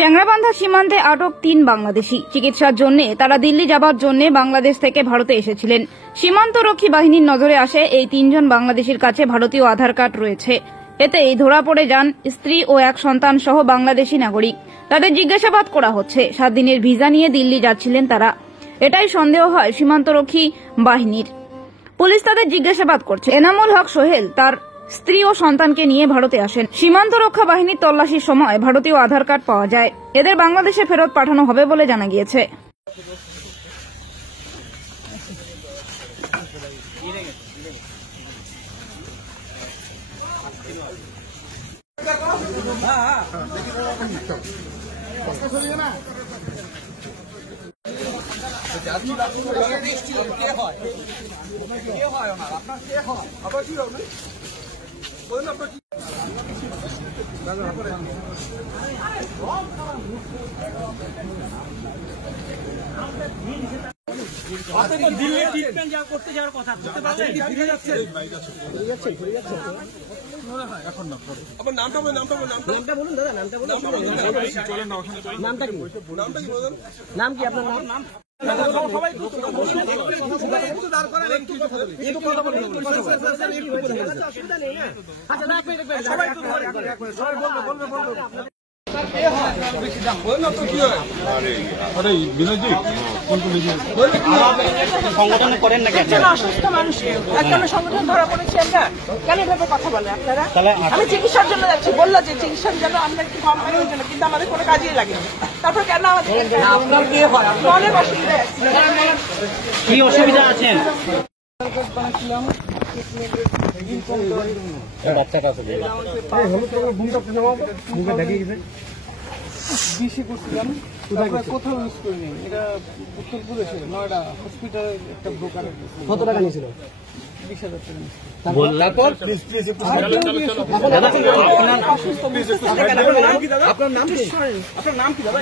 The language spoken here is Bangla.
চ্যাংরাবান্ধা সীমান্তে আটক ৩ বাংলাদেশি। চিকিৎসার জন্য তারা দিল্লি যাবার জন্য বাংলাদেশ থেকে ভারতে এসেছিলেন। সীমান্তরক্ষী বাহিনীর নজরে আসে এই ৩ জন বাংলাদেশির কাছে ভারতীয় আধার কার্ড রয়েছে। এতেই ধরা পড়ে যান স্ত্রী ও এক সন্তান সহ বাংলাদেশি নাগরিক। তাদের জিজ্ঞাসাবাদ করা হচ্ছে। 7 দিনের ভিসা নিয়ে দিল্লি যাচ্ছিলেন তারা। এটাই সন্দেহ হয় সীমান্তরক্ষী বাহিনীর। পুলিশ তাদের জিজ্ঞাসাবাদ করছে। এনামুল হক সোহেল তার স্ত্রী ও সন্তানকে নিয়ে ভারতে আসেন। সীমান্ত রক্ষা বাহিনীর তল্লাশির সময় ভারতীয় আধার কার্ড পাওয়া যায়। এদের বাংলাদেশে ফেরত পাঠানো হবে বলে জানা গিয়েছে। দিল্লি ট্রিটমেন্ট যা করতে যাওয়ার কথা করতে পারলে ফিরে যাচ্ছে এখন না পরে আপনার নামটা বলুন দাদা নামটা বলুন চলেন না ওখানে নামটা কি বলুন নাম কি আপনার নাম সবাই একটু দাঁড় করেন একটু কথা বলুন অসুবিধা নেই আচ্ছা না আপনি সবাই একটু সবাই বলবে সংগঠন করেন না কেন? অসুস্থ মানুষকে একজন সংগঠন ধরা পড়েছি আমরা কেন এভাবে কথা বলে আপনারা? আমি চিকিৎসার জন্য যাচ্ছি, বললো যে চিকিৎসার জন্য আমরা একটু কম পাই ওই জন্য, কিন্তু আমাদের কোনো কাজেই লাগে তারপর কেন আমাদের অনেক অসুবিধা কি অসুবিধা আছেন? বিশে করছিলাম, কোথাও ইউজ করিনি। এটা উত্তরপ্রদেশে নয়ডা হসপিটালের একটা ব্রোকারের। কত টাকা নিয়েছিল? 20,000 টাকা। বললার পর আপনার নাম কি দাদা? আপনার নাম কি দাদা?